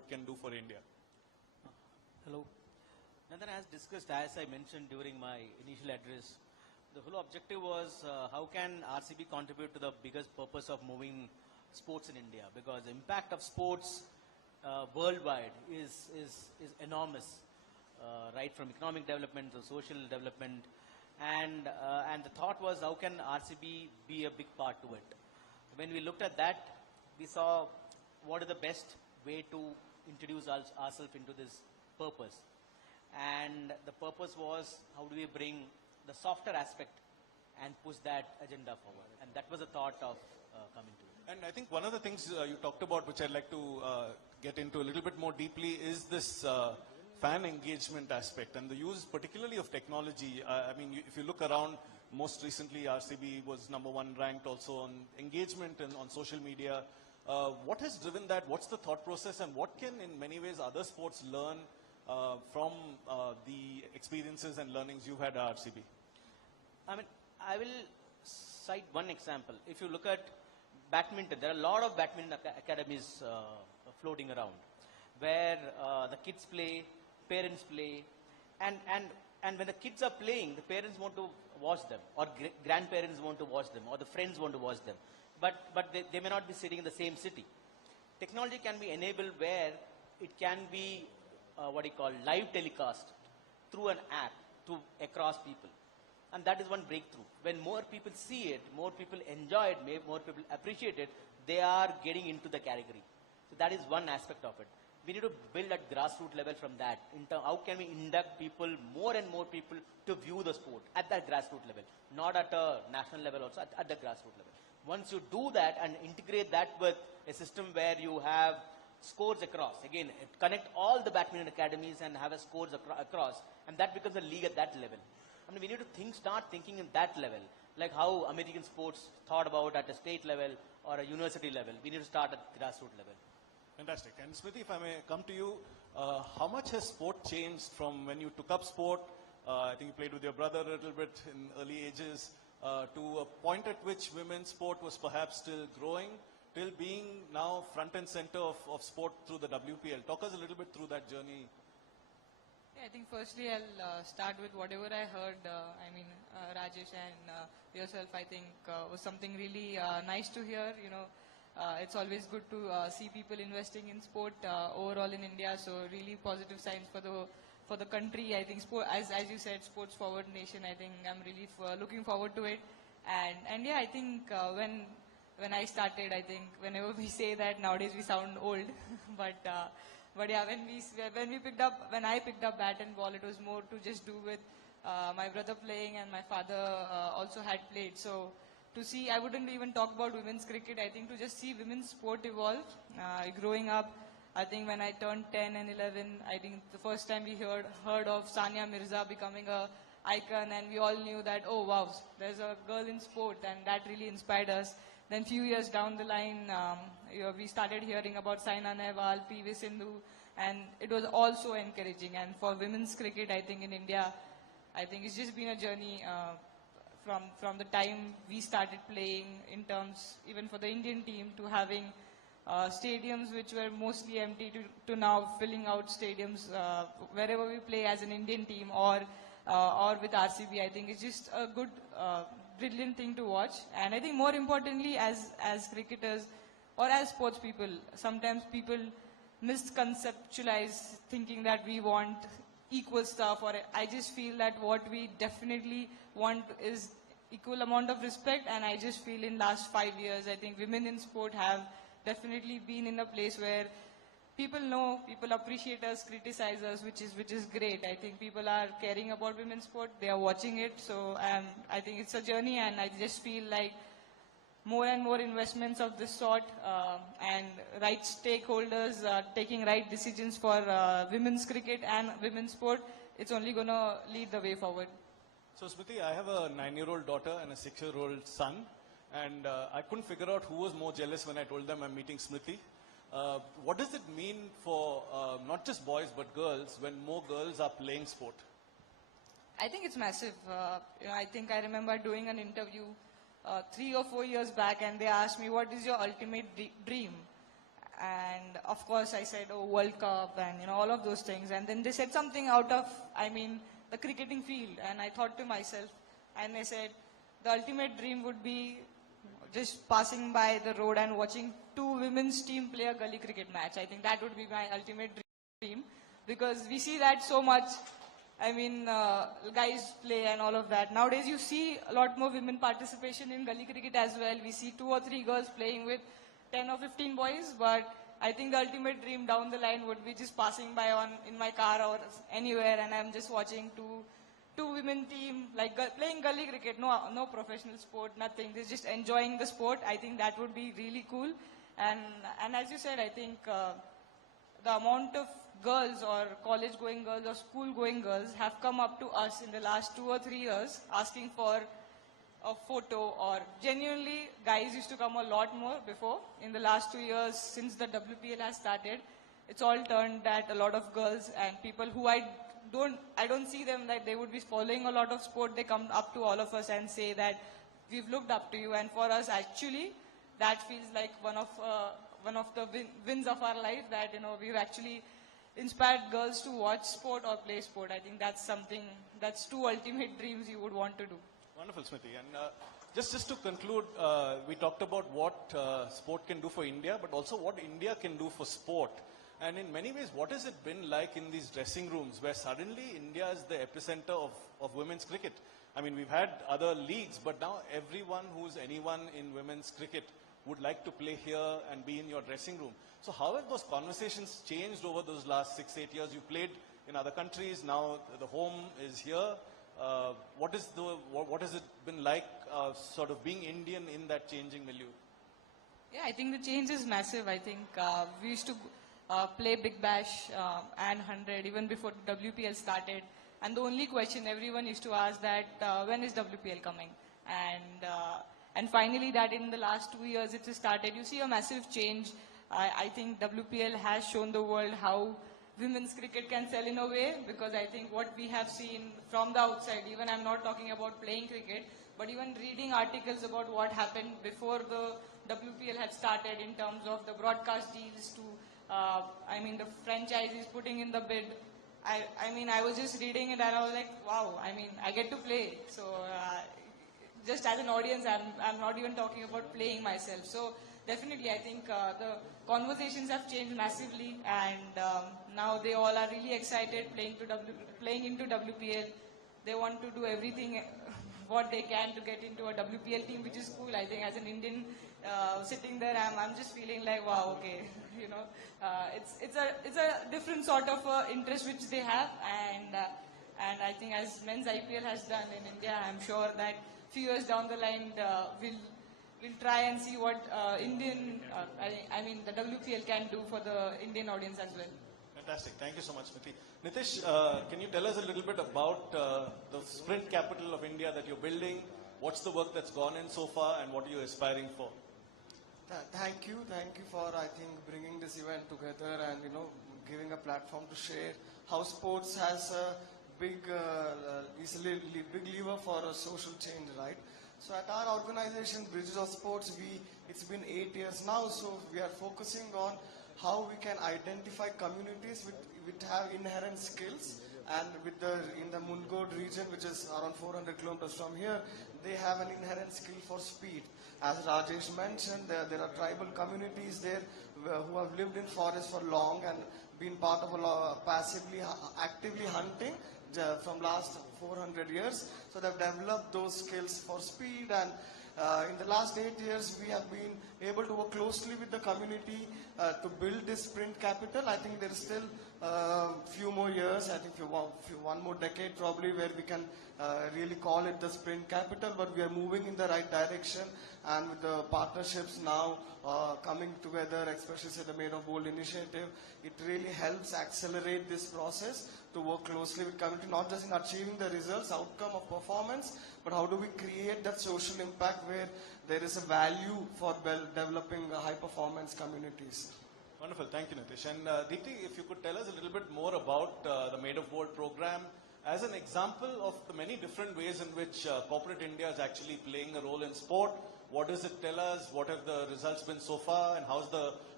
sport can do for India? Hello. Nandan, as discussed, as I mentioned during my initial address, the whole objective was how can RCB contribute to the biggest purpose of moving sports in India, because the impact of sports worldwide is enormous, right from economic development to social development, and the thought was how can RCB be a big part to it. When we looked at that, we saw what is the best way to introduce ourselves into this purpose, and the purpose was how do we bring the softer aspect and push that agenda forward, and that was the thought of coming to it. And I think one of the things you talked about, which I'd like to get into a little bit more deeply, is this fan engagement aspect and the use particularly of technology. I mean, if you look around, most recently RCB was #1 ranked also on engagement and on social media. What has driven that? What's the thought process, and what can in many ways other sports learn from the experiences and learnings you've had at RCB? I mean, I will cite one example. If you look at badminton, there are a lot of badminton academies floating around, where the kids play, parents play, and when the kids are playing, the parents want to watch them, or grandparents want to watch them, or the friends want to watch them, but they may not be sitting in the same city. Technology can be enabled where it can be what you call live telecast through an app to across people. And that is one breakthrough. When more people see it, more people enjoy it, more people appreciate it, they are getting into the category. So that is one aspect of it. We need to build at grassroots level from that. How can we induct people, more and more people, to view the sport at that grassroots level, not at a national level, also at the grassroots level. Once you do that and integrate that with a system where you have scores across, again, connect all the badminton academies and have a scores across, and that becomes a league at that level. I mean, we need to start thinking in that level, like how American sports thought about at a state level or a university level. We need to start at grassroots level. Fantastic. And Smriti, if I may come to you, how much has sport changed from when you took up sport? I think you played with your brother a little bit in early ages, to a point at which women's sport was perhaps still growing, till being now front and center of sport through the WPL. Talk us a little bit through that journey. I think firstly I'll start with whatever I heard. Rajesh and yourself, I think was something really nice to hear. It's always good to see people investing in sport overall in India. So really positive signs for the country. I think sport, as you said, sports forward nation. I think I'm really looking forward to it. And yeah, I think when I started, I think whenever we say that nowadays we sound old, but yeah, when I picked up bat and ball, it was more to just do with my brother playing, and my father also had played. So to see, I wouldn't even talk about women's cricket. I think to just see women's sport evolve, growing up. I think when I turned 10 and 11, I think the first time we heard of Sania Mirza becoming a icon, and we all knew that, oh wow, there's a girl in sport, and that really inspired us. Then few years down the line, we started hearing about Saina Nehwal, PV Sindhu, and it was also encouraging. And for women's cricket, I think in India, I think it's just been a journey from the time we started playing, in terms even for the Indian team, to having stadiums which were mostly empty to now filling out stadiums wherever we play as an Indian team or with RCB. I think it's just a good, brilliant thing to watch. And I think more importantly, as cricketers or as sports people, sometimes people misconceptualize thinking that we want equal stuff, or I just feel that what we definitely want is equal amount of respect. And I just feel in last 5 years, I think women in sport have definitely been in a place where people know, people appreciate us, criticize us, which is great. I think people are caring about women's sport, they are watching it. So I think it's a journey, and I just feel like more and more investments of this sort and right stakeholders taking right decisions for women's cricket and women's sport, it's only going to lead the way forward. So Smriti, I have a 9-year-old daughter and a 6-year-old son, and I couldn't figure out who was more jealous when I told them I'm meeting Smriti. What does it mean for not just boys but girls when more girls are playing sport? I think it's massive. I think I remember doing an interview 3 or 4 years back, and they asked me, what is your ultimate dream? and of course I said, oh, World Cup and all of those things. And then they said something out of, the cricketing field. And I thought to myself, and I said, the ultimate dream would be just passing by the road and watching two women's team play a gully cricket match. I think that would be my ultimate dream, because we see that so much. Guys play and all of that. Nowadays, you see a lot more women participation in gully cricket as well. We see 2 or 3 girls playing with 10 or 15 boys, but I think the ultimate dream down the line would be just passing by in my car or anywhere, and I'm just watching two women team playing gully cricket. No professional sport, nothing. They're just enjoying the sport. I think that would be really cool. And as you said, I think the amount of girls or college-going girls or school-going girls have come up to us in the last 2 or 3 years asking for a photo, or genuinely guys used to come a lot more before. In the last 2 years since the WPL has started, it's all turned that a lot of girls and people who I don't see them that they would be following a lot of sport, they come up to all of us and say that we've looked up to you, and for us actually that feels like one of the wins of our life, that we've actually inspired girls to watch sport or play sport. I think that's 2 ultimate dreams you would want to do. Wonderful, Smriti. And just to conclude, we talked about what sport can do for India, but also what India can do for sport. And in many ways, what has it been like in these dressing rooms where suddenly India is the epicenter of women's cricket? We've had other leagues, but now everyone who's anyone in women's cricket would like to play here and be in your dressing room. So how have those conversations changed over those last 6-8 years? You played in other countries, now the home is here. What has it been like sort of being Indian in that changing milieu? Yeah, I think the change is massive. I think we used to play Big Bash and 100 even before WPL started. And the only question everyone used to ask that, when is WPL coming? And finally that in the last 2 years it has started. You see a massive change. I think WPL has shown the world how women's cricket can sell in a way, because I think what we have seen from the outside, even I'm not talking about playing cricket, but even reading articles about what happened before the WPL had started in terms of the broadcast deals to, the franchises putting in the bid. I was just reading it and I was like, wow, I get to play. So just as an audience, I'm not even talking about playing myself. So definitely, I think the conversations have changed massively, and now they all are really excited playing into WPL. They want to do everything what they can to get into a WPL team, which is cool. I think as an Indian sitting there, I'm just feeling like, wow, okay, it's a different sort of interest which they have, and I think as men's IPL has done in India, I'm sure that few years down the line we'll try and see what the WPL can do for the Indian audience as well. Fantastic. Thank you so much, Smriti. Nitish, can you tell us a little bit about the sprint capital of India that you're building? What's the work that's gone in so far, and what are you aspiring for? Thank you for, I think, bringing this event together and, giving a platform to share how sports has a big lever for a social change, right? So at our organization, Bridges of Sports, it's been 8 years now, so we are focusing on how we can identify communities which have inherent skills, and in the Mungod region, which is around 400 kilometers from here, they have an inherent skill for speed. As Rajesh mentioned, there are tribal communities there who have lived in forests for long and been part of actively hunting from last 400 years. So they've developed those skills for speed, and in the last 8 years we have been able to work closely with the community to build this sprint capital. I think there is still few more years, I think one more decade probably, where we can really call it the sprint capital, but we are moving in the right direction, and with the partnerships now coming together, especially the Made of Bold initiative, it really helps accelerate this process to work closely with community, not just in achieving the results, outcome of performance, but how do we create that social impact where there is a value for developing high performance communities. Wonderful. Thank you, Nitish. And Deepti, if you could tell us a little bit more about the Made of Bold program as an example of the many different ways in which corporate India is actually playing a role in sport. What does it tell us? What have the results been so far? And how's the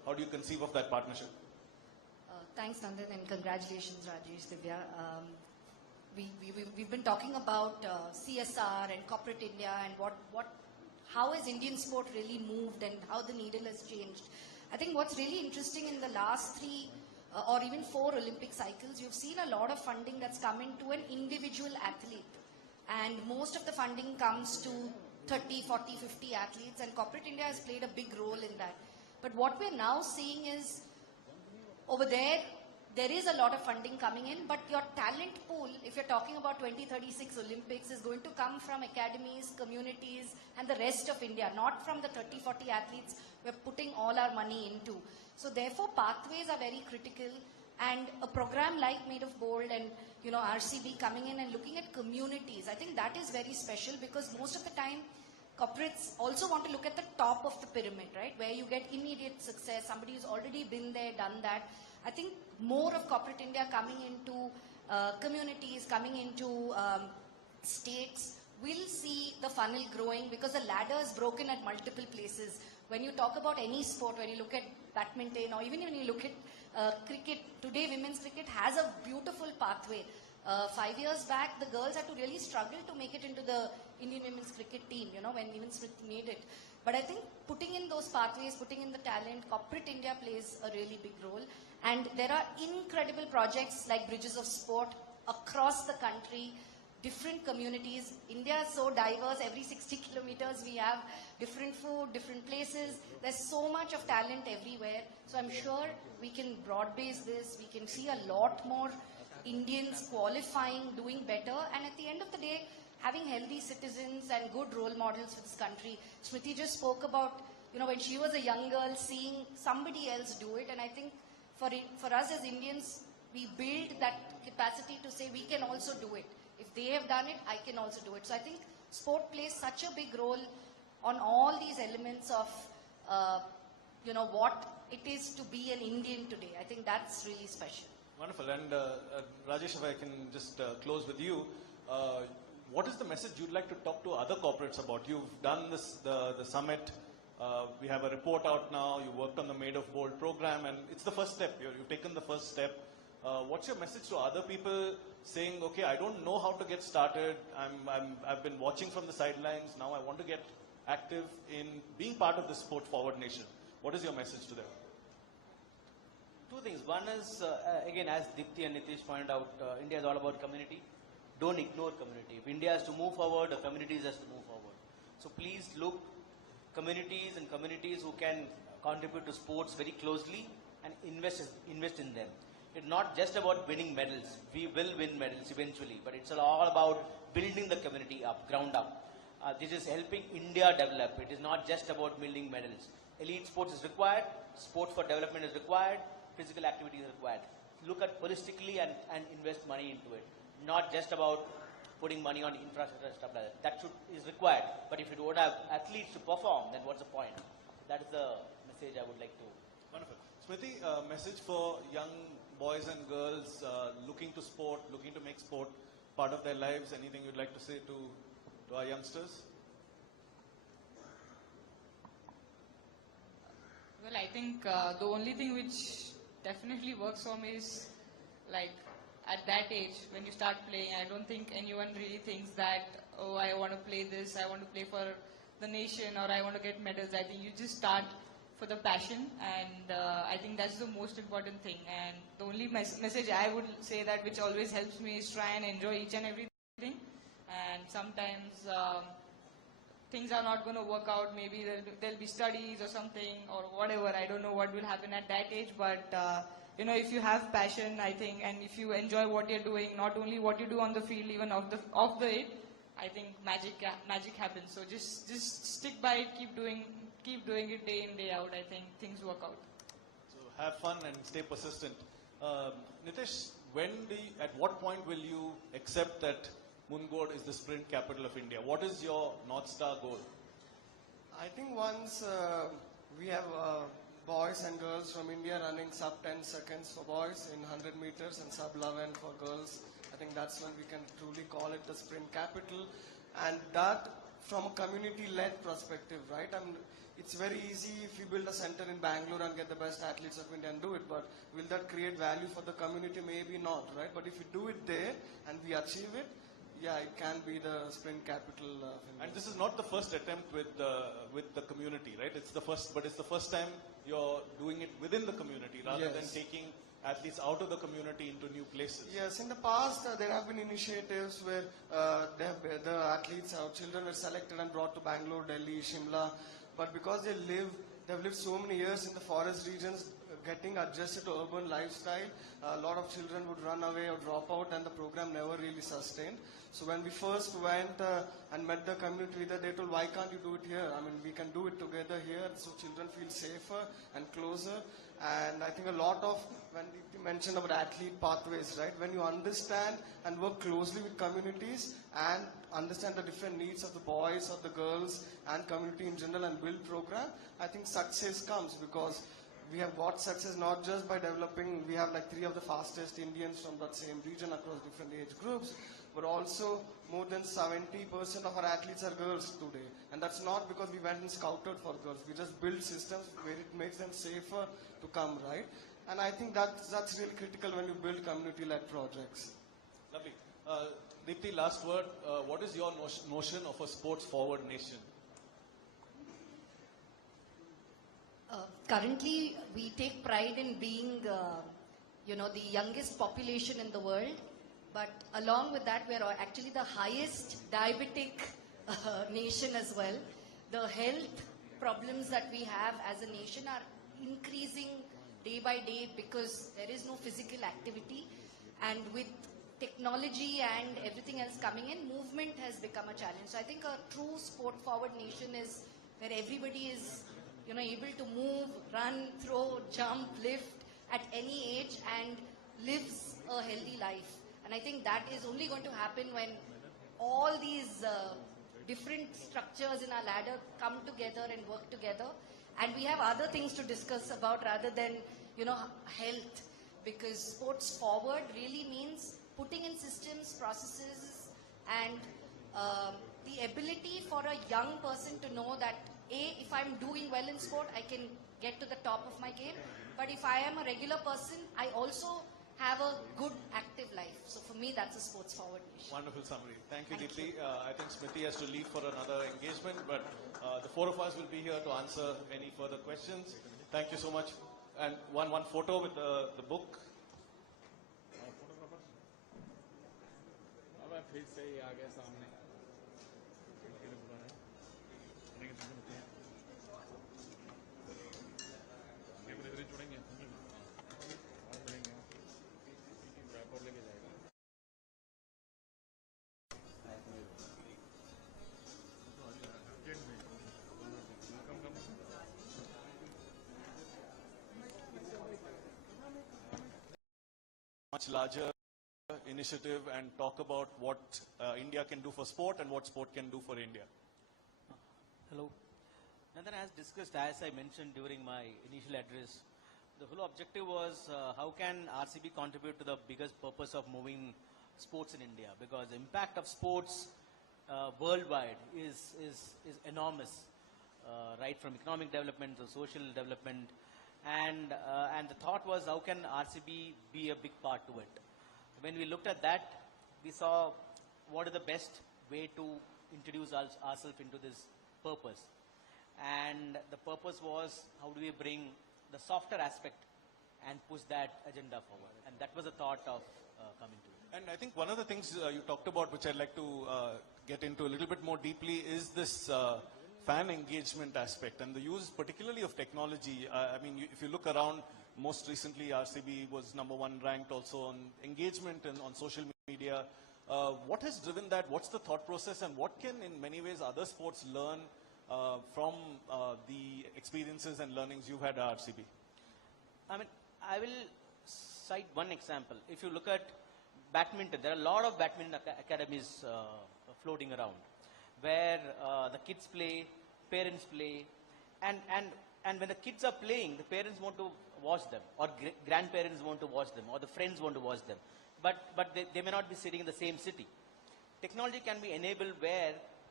How do you conceive of that partnership? Thanks, Nandan, and congratulations, Rajesh, Divya. We've been talking about CSR and corporate India and how has Indian sport really moved and how the needle has changed. I think what's really interesting in the last 3 or even 4 Olympic cycles, you've seen a lot of funding that's come into an individual athlete. And most of the funding comes to 30, 40, 50 athletes, and corporate India has played a big role in that. But what we're now seeing is, over there is a lot of funding coming in, but your talent pool, if you're talking about 2036 Olympics, is going to come from academies, communities, and the rest of India, not from the 30, 40 athletes we're putting all our money into. So therefore, pathways are very critical, and a program like Made of Gold and RCB coming in and looking at communities, I think that is very special, because most of the time, corporates also want to look at the top of the pyramid, right? Where you get immediate success, somebody who's already been there, done that. I think more of corporate India coming into communities, coming into states, will see the funnel growing, because the ladder is broken at multiple places. When you talk about any sport, when you look at badminton, or even when you look at cricket, today women's cricket has a beautiful pathway. 5 years back, the girls had to really struggle to make it into the Indian women's cricket team, when even Smith made it. But I think putting in those pathways, putting in the talent, corporate India plays a really big role. And there are incredible projects like Bridges of Sport across the country, different communities. India is so diverse. Every 60 kilometers we have different food, different places. There's so much of talent everywhere. So I'm sure we can broad base this. We can see a lot more Indians qualifying, doing better. And at the end of the day, having healthy citizens and good role models for this country. Smriti just spoke about, when she was a young girl, seeing somebody else do it. And I think for us as Indians, we build that capacity to say we can also do it. If they have done it, I can also do it. So I think sport plays such a big role on all these elements of, what it is to be an Indian today. I think that's really special. Wonderful. And Rajesh, if I can just close with you, what is the message you'd like to talk to other corporates about? You've done this, the summit. We have a report out now. You worked on the Made of Gold program, and it's the first step. You've taken the first step. What's your message to other people saying, okay, I don't know how to get started. I've been watching from the sidelines. Now I want to get active in being part of the sport forward nation. What is your message to them? 2 things. One is, again, as Dipti and Nitish pointed out, India is all about community. Don't ignore community. If India has to move forward, the communities has to move forward. So please look communities who can contribute to sports very closely and invest in them. It's not just about winning medals. We will win medals eventually, but it's all about building the community up, ground up. This is helping India develop. It is not just about building medals. Elite sports is required. Sport for development is required. Physical activity is required. Look at holistically and invest money into it. Not just about putting money on infrastructure and stuff like that. That is required. But if you don't have athletes to perform, then what's the point? That is the message I would like to. Wonderful. Smriti, a message for young boys and girls looking to sport, looking to make sport part of their lives. Anything you'd like to say to our youngsters? Well, I think the only thing which definitely works for me is, like, at that age, when you start playing, I don't think anyone really thinks that, oh, I want to play this, I want to play for the nation, or I want to get medals. I think you just start for the passion, and I think that's the most important thing. And the only message I would say that which always helps me is try and enjoy each and everything. And sometimes things are not going to work out. Maybe there'll be studies or something or whatever. I don't know what will happen at that age, but if you have passion, I think, and if you enjoy what you're doing, not only what you do on the field, even off the it, I think magic happens. So just stick by it, keep doing it day in, day out. I think things work out. So have fun and stay persistent. Nitish, at what point will you accept that Mundgod is the sprint capital of India? What is your North Star goal? I think once we have boys and girls from India running sub 10 seconds for boys in 100 meters and sub 11 for girls, I think that's when we can truly call it the sprint capital. And that from a community-led perspective, right? I mean, it's very easy if you build a center in Bangalore and get the best athletes of India and do it, but will that create value for the community? Maybe not, right? But if you do it there and we achieve it, yeah, it can be the sprint capital of India. And this is not the first attempt with the community, right? It's the first time you're doing it within the community rather than Yes. taking athletes out of the community into new places. Yes, in the past there have been initiatives where the athletes or children were selected and brought to Bangalore, Delhi, Shimla, but because they've lived so many years in the forest regions, getting adjusted to urban lifestyle, a lot of children would run away or drop out, and the program never really sustained. So when we first went and met the community leader, they told, why can't you do it here? I mean, we can do it together here, so children feel safer and closer. And I think a lot of, when you mentioned about athlete pathways, right? When you understand and work closely with communities and understand the different needs of the boys, of the girls, and community in general and build program, I think success comes because we have got success not just by developing, we have like 3 of the fastest Indians from that same region across different age groups, but also more than 70% of our athletes are girls today. And that's not because we went and scouted for girls. We just build systems where it makes them safer to come, right? And I think that's really critical when you build community-led projects. Lovely. Deepti, last word. What is your notion of a sports-forward nation? Currently, we take pride in being, the youngest population in the world. But along with that, we are actually the highest diabetic nation as well. The health problems that we have as a nation are increasing day by day because there is no physical activity. And with technology and everything else coming in, movement has become a challenge. So I think a true sport-forward nation is where everybody is able to move, run, throw, jump, lift at any age and lives a healthy life. And I think that is only going to happen when all these different structures in our ladder come together and work together. And we have other things to discuss about rather than, health. Because sports forward really means putting in systems, processes, and the ability for a young person to know that if I'm doing well in sport, I can get to the top of my game. But if I am a regular person, I also have a good active life. So for me, that's a sports forward nation. Wonderful summary. Thank you, Thank Deepti. I think Smriti has to leave for another engagement, but the 4 of us will be here to answer any further questions. Thank you so much. And one photo with the book. अब फिर से ही आ गया सामने जुड़ेंगे लेके जाएगा Much larger initiative and talk about what India can do for sport and what sport can do for India. Hello. Nandan, as discussed, as I mentioned during my initial address, the whole objective was how can RCB contribute to the biggest purpose of moving sports in India, because the impact of sports worldwide is enormous, right from economic development to social development, and the thought was how can RCB be a big part to it. When we looked at that, we saw what is the best way to introduce ourselves into this purpose. And the purpose was how do we bring the softer aspect and push that agenda forward. And that was the thought of coming to it. And I think one of the things you talked about, which I'd like to get into a little bit more deeply, is this fan engagement aspect and the use particularly of technology. I mean, if you look around, most recently RCB was #1 ranked also on engagement and on social media. What has driven that? What's the thought process, and what can in many ways other sports learn from the experiences and learnings you've had at RCB? I mean, I will cite one example. If you look at badminton, there are a lot of badminton academies floating around where the kids play, parents play, and when the kids are playing, the parents want to watch them, or grandparents want to watch them, or the friends want to watch them. But they may not be sitting in the same city. Technology can be enabled where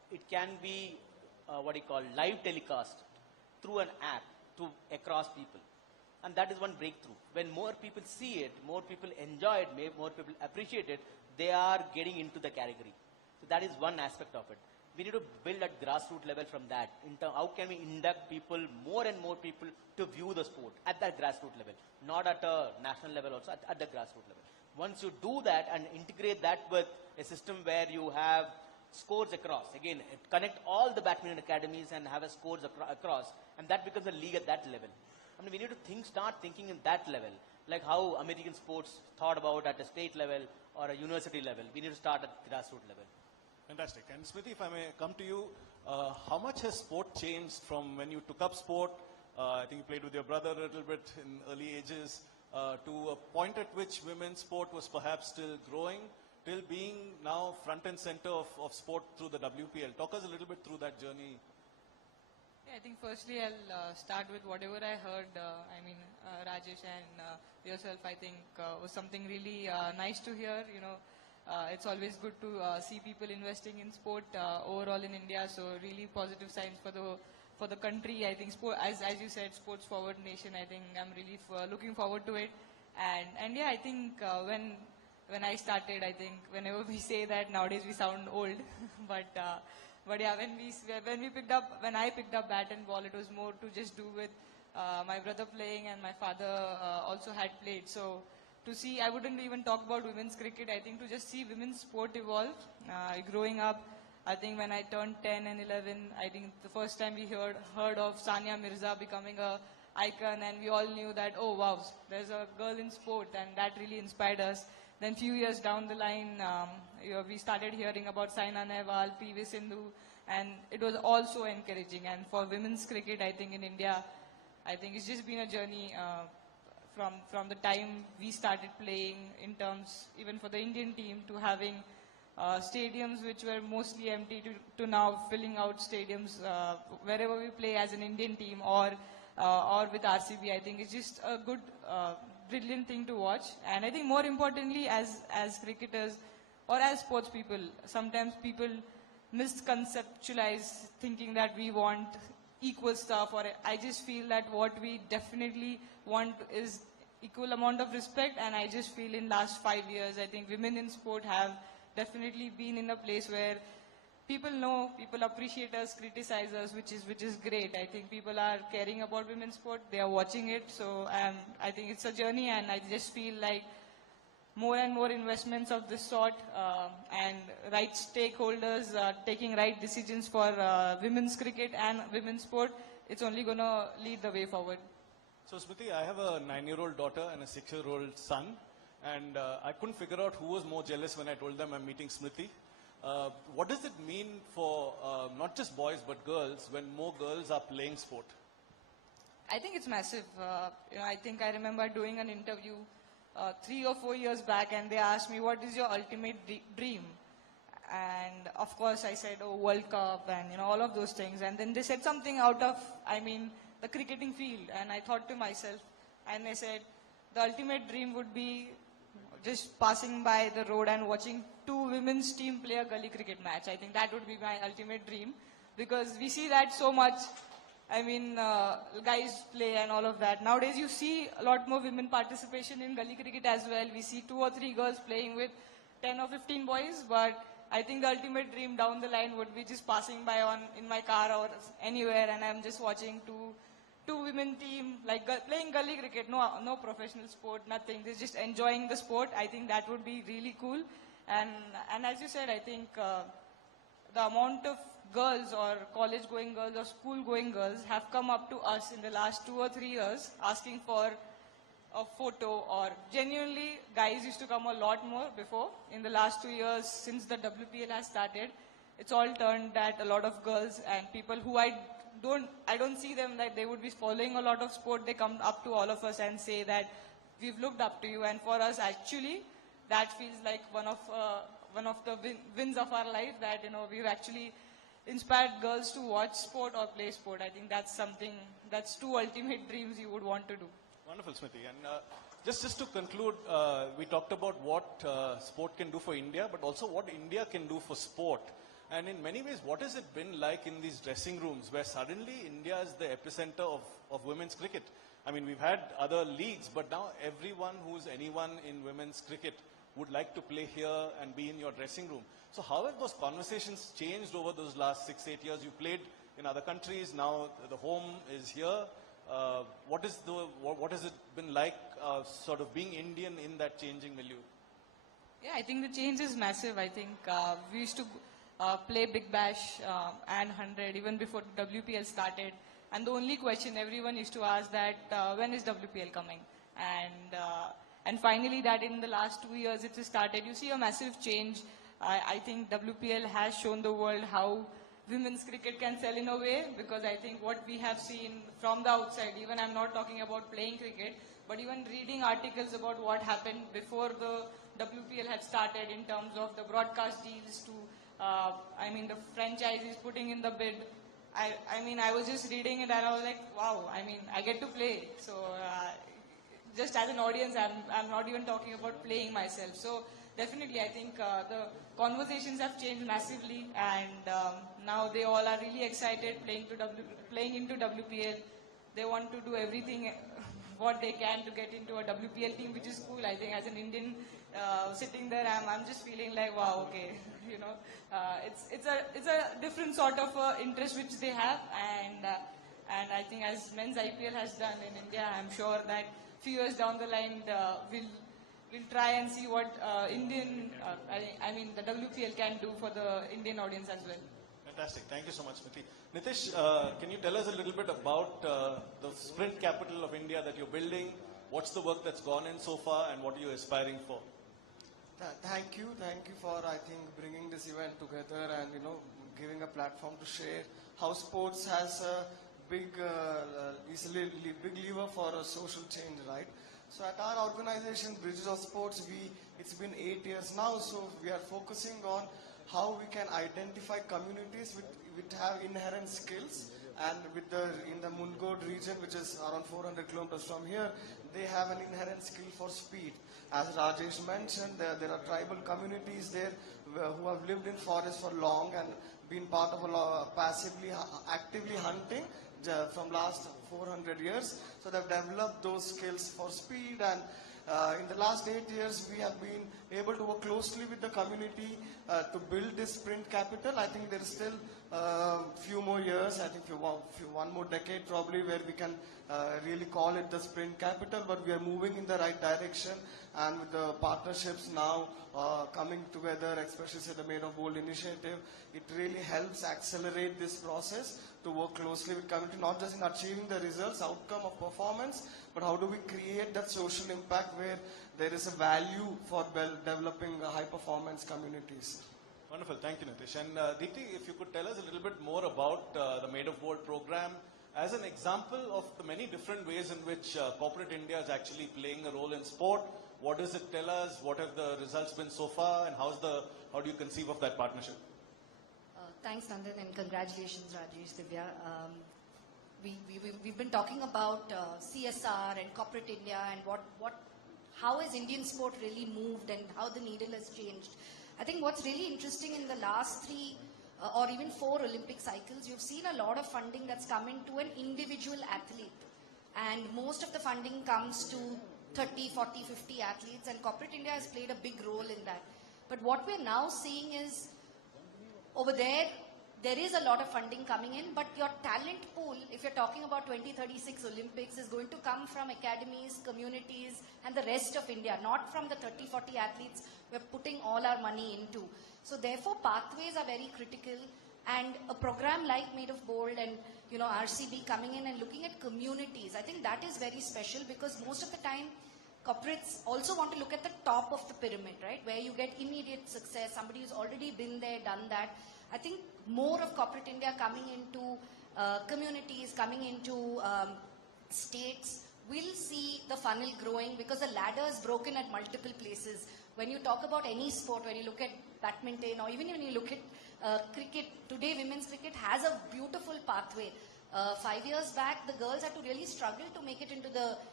it can be what you call live telecast through an app to across people. And that is one breakthrough. When more people see it, more people enjoy it, more people appreciate it, they are getting into the category. So that is one aspect of it. We need to build at grassroots level from that. How can we induct people, more and more people, to view the sport at that grassroots level, not at a national level, also at the grassroots level. Once you do that and integrate that with a system where you have scores across, again, connect all the badminton academies and have a scores across, and that becomes a league at that level. I mean, we need to start thinking in that level, like how American sports thought about at a state level or a university level. We need to start at grassroots level. Fantastic. And Smriti, if I may come to you, how much has sport changed from when you took up sport, I think you played with your brother a little bit in early ages, to a point at which women's sport was perhaps still growing, till being now front and center of sport through the WPL. Talk us a little bit through that journey. Yeah, I think firstly I'll start with whatever I heard. Rajesh and yourself, I think was something really nice to hear. It's always good to see people investing in sport overall in India. So really positive signs for the country. I think sport, as you said, sports forward nation. I think I'm really looking forward to it. And yeah, I think when I started, I think whenever we say that nowadays we sound old, but yeah, when I picked up bat and ball, it was more to just do with my brother playing, and my father also had played. So to see, I wouldn't even talk about women's cricket. I think to just see women's sport evolve, growing up. I think when I turned 10 and 11, I think the first time we heard of Sania Mirza becoming a icon, and we all knew that, oh wow, there's a girl in sport, and that really inspired us. Then few years down the line, we started hearing about Saina Nehwal, PV Sindhu, and it was also encouraging. And for women's cricket, I think in India, I think it's just been a journey from the time we started playing, in terms even for the Indian team, to having stadiums which were mostly empty to now filling out stadiums wherever we play as an Indian team or with RCB. I think it's just a good, brilliant thing to watch. And I think more importantly, as cricketers or as sports people, sometimes people misconceptualize thinking that we want equal stuff, or I just feel that what we definitely want is equal amount of respect. And I just feel in last 5 years, I think women in sport have definitely been in a place where people know, people appreciate us, criticize us, which is great. I think people are caring about women's sport, they are watching it. So I think it's a journey, and I just feel like more and more investments of this sort and right stakeholders taking right decisions for women's cricket and women's sport, it's only going to lead the way forward. So Smriti, I have a 9-year-old daughter and a 6-year-old son, and I couldn't figure out who was more jealous when I told them I'm meeting Smriti. What does it mean for not just boys but girls when more girls are playing sport? I think it's massive. I think I remember doing an interview 3 or 4 years back, and they asked me, what is your ultimate dream? And of course I said, oh, World Cup and all of those things. And then they said something out of, the cricketing field. And I thought to myself, and they said, the ultimate dream would be just passing by the road and watching 2 women's team play a gully cricket match. I think that would be my ultimate dream, because we see that so much. Guys play and all of that. Nowadays you see a lot more women participation in gully cricket as well. We see 2 or 3 girls playing with 10 or 15 boys, but I think the ultimate dream down the line would be just passing by in my car or anywhere, and I'm just watching two women team playing gully cricket. No professional sport, nothing. They're just enjoying the sport. I think that would be really cool. And as you said, I think the amount of girls or college-going girls or school-going girls have come up to us in the last 2 or 3 years asking for a photo, or genuinely guys used to come a lot more before. In the last 2 years since the WPL has started, it's all turned that a lot of girls and people who I don't see them that they would be following a lot of sport, they come up to all of us and say that we've looked up to you. And for us, actually, that feels like one of the wins of our life, that we've actually inspired girls to watch sport or play sport. I think that's 2 ultimate dreams you would want to do. Wonderful, Smriti. And just to conclude, we talked about what sport can do for India, but also what India can do for sport. And in many ways, what has it been like in these dressing rooms where suddenly India is the epicenter of women's cricket? I mean, we've had other leagues, but now everyone who's anyone in women's cricket would like to play here and be in your dressing room. So how have those conversations changed over those last 6-8 years? You played in other countries, now the home is here. What has it been like sort of being Indian in that changing milieu? Yeah, I think the change is massive. I think we used to play Big Bash and 100 even before WPL started. And the only question everyone used to ask that when is WPL coming? And finally that in the last 2 years it has started. You see a massive change. I think WPL has shown the world how women's cricket can sell in a way, because I think what we have seen from the outside, even I'm not talking about playing cricket, but even reading articles about what happened before the WPL had started in terms of the broadcast deals to, the franchises putting in the bid. I was just reading it and I was like, wow, I get to play. So just as an audience, I'm not even talking about playing myself. So definitely, I think the conversations have changed massively, and now they all are really excited playing into WPL. They want to do everything what they can to get into a WPL team, which is cool. I think as an Indian sitting there, I'm just feeling like, wow, okay, it's a different sort of interest which they have, and I think as men's IPL has done in India, I'm sure that few years down the line we'll try and see what the WPL can do for the Indian audience as well. Fantastic. Thank you so much, Nitish. Nitish, can you tell us a little bit about the sprint capital of India that you're building? What's the work that's gone in so far, and what are you aspiring for? Thank you for, I think, bringing this event together and, giving a platform to share how sports has a big lever for a social change, right? So at our organization, Bridges of Sports, it's been 8 years now, so we are focusing on how we can identify communities which have inherent skills, and in the Mungod region, which is around 400 kilometers from here, they have an inherent skill for speed. As Rajesh mentioned, there are tribal communities there who have lived in forests for long and been part of actively hunting from last 400 years. So they've developed those skills for speed, and in the last 8 years we have been able to work closely with the community to build this sprint capital. I think there is still few more years, I think one more decade probably, where we can really call it the sprint capital, but we are moving in the right direction, and with the partnerships now coming together, especially say the Made of Bold initiative, it really helps accelerate this process to work closely with community, not just in achieving the results, outcome of performance, but how do we create that social impact where there is a value for developing high performance communities. Wonderful. Thank you, Nitish. And Deepti, if you could tell us a little bit more about the Made of Bold program as an example of the many different ways in which corporate India is actually playing a role in sport. What does it tell us? What have the results been so far? And how do you conceive of that partnership? Thanks, Nandan, and congratulations, Rajesh, Divya. We've been talking about CSR and corporate India and how has Indian sport really moved and how the needle has changed. I think what's really interesting in the last 3 or even 4 Olympic cycles, you've seen a lot of funding that's come into an individual athlete. And most of the funding comes to 30, 40, 50 athletes, and corporate India has played a big role in that. But what we're now seeing is, over there is a lot of funding coming in, but your talent pool, if you're talking about 2036 Olympics, is going to come from academies, communities, and the rest of India, not from the 30, 40 athletes we're putting all our money into. So therefore, pathways are very critical, and a program like Made of Bold and RCB coming in and looking at communities, I think that is very special, because most of the time, corporates also want to look at the top of the pyramid, right? Where you get immediate success, somebody who's already been there, done that. I think more of corporate India coming into communities, coming into states, will see the funnel growing, because the ladder is broken at multiple places. When you talk about any sport, when you look at badminton, or even when you look at cricket, today women's cricket has a beautiful pathway. 5 years back, the girls had to really struggle to make it into the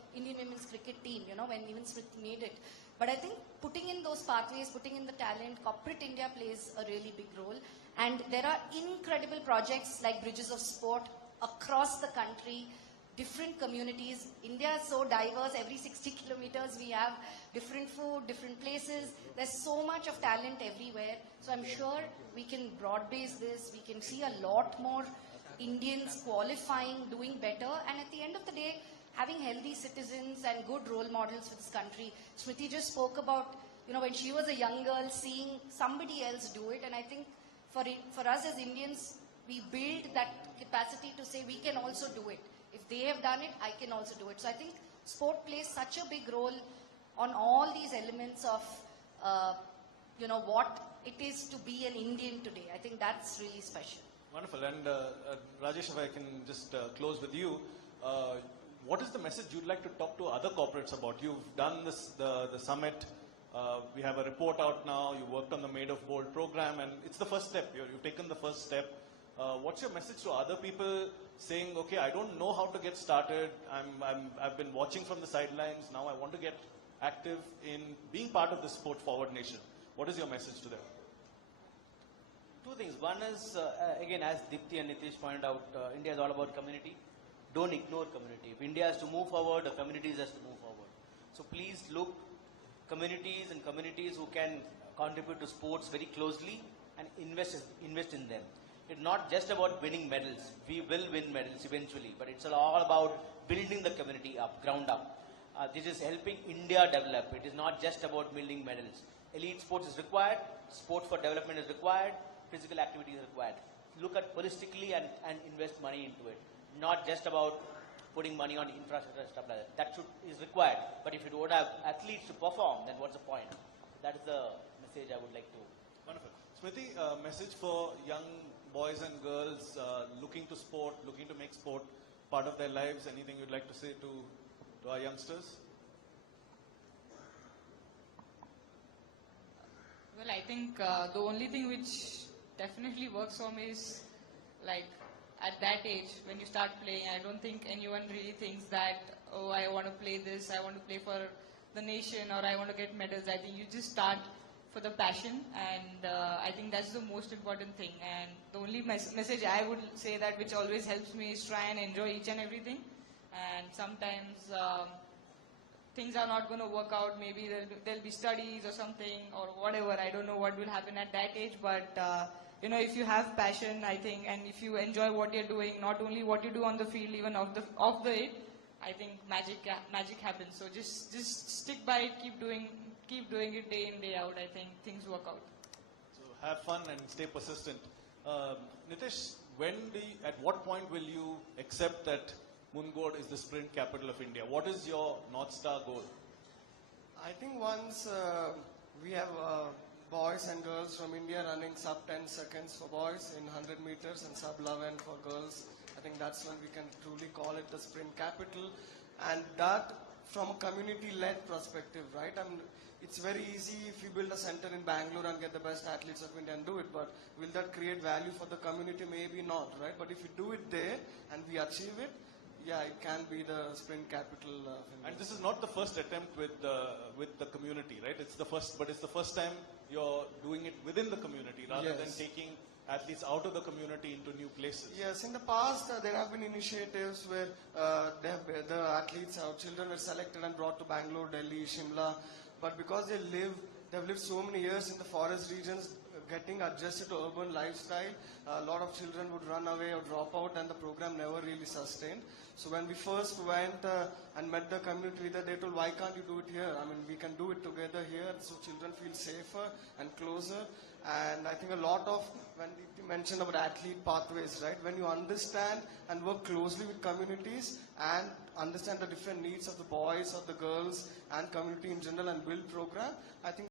Indian women's cricket team, you know, when even Smriti made it. But I think putting in those pathways, putting in the talent, corporate India plays a really big role. And there are incredible projects like Bridges of Sport across the country, different communities. India is so diverse. Every 60 kilometers we have different food, different places. There's so much of talent everywhere. So I'm sure we can broad base this. We can see a lot more Indians qualifying, doing better. And at the end of the day, having healthy citizens and good role models for this country. Smriti just spoke about, you know, when she was a young girl, seeing somebody else do it. And I think for us as Indians, we build that capacity to say we can also do it. If they have done it, I can also do it. So I think sport plays such a big role on all these elements of, you know, what it is to be an Indian today. I think that's really special. Wonderful. And Rajesh, if I can just close with you, what is the message you'd like to talk to other corporates about? You've done this, the summit. We have a report out now. You worked on the Made of Bold program, and it's the first step. You've taken the first step. What's your message to other people saying, okay, I don't know how to get started. I've been watching from the sidelines. Now I want to get active in being part of the sport forward nation. What is your message to them? Two things. One is, again, as Dipti and Nitish pointed out, India is all about community. Don't ignore community. If India has to move forward, the communities has to move forward. So please look communities who can contribute to sports very closely and invest in them. It's not just about winning medals. We will win medals eventually, but it's all about building the community up, ground up. This is helping India develop. It is not just about building medals. Elite sports is required. Sport for development is required. Physical activity is required. Look at holistically and invest money into it. Not just about putting money on infrastructure and stuff like that. That is required. But if you don't have athletes to perform, then what's the point? That is the message I would like to. Wonderful. Smriti, a message for young boys and girls looking to sport, looking to make sport part of their lives. Anything you'd like to say to our youngsters? Well, I think the only thing which definitely works for me is, like, at that age, when you start playing, I don't think anyone really thinks that, oh, I want to play this, I want to play for the nation, or I want to get medals. I think you just start for the passion, and I think that's the most important thing. And the only message I would say that which always helps me is try and enjoy each and everything. And sometimes things are not going to work out. Maybe there'll be studies or something or whatever. I don't know what will happen at that age, but you know, if you have passion, I think, and if you enjoy what you're doing, not only what you do on the field, even off the it, I think magic happens. So just stick by it, keep doing it day in, day out. I think things work out. So have fun and stay persistent. Nitish, at what point will you accept that Mundgod is the sprint capital of India? What is your North Star goal? I think once we have boys and girls from India running sub 10 seconds for boys in 100 meters and sub 11 for girls, I think that's when we can truly call it the sprint capital. And that from a community-led perspective, right? It's very easy if you build a center in Bangalore and get the best athletes of India and do it, but will that create value for the community? Maybe not, right? But if you do it there and we achieve it, yeah, it can be the sprint capital of India. And this is not the first attempt with the community, right? It's the first time you're doing it within the community rather than taking athletes out of the community into new places. Yes, in the past there have been initiatives where the athletes, our children were selected and brought to Bangalore, Delhi, Shimla, but because they've lived so many years in the forest regions, getting adjusted to urban lifestyle, a lot of children would run away or drop out, and the program never really sustained. So when we first went and met the community leader, they told, why can't you do it here? I mean, we can do it together here, so children feel safer and closer. And I think a lot of, when you mentioned about athlete pathways, right? When you understand and work closely with communities and understand the different needs of the boys, of the girls, and community in general and build program, I think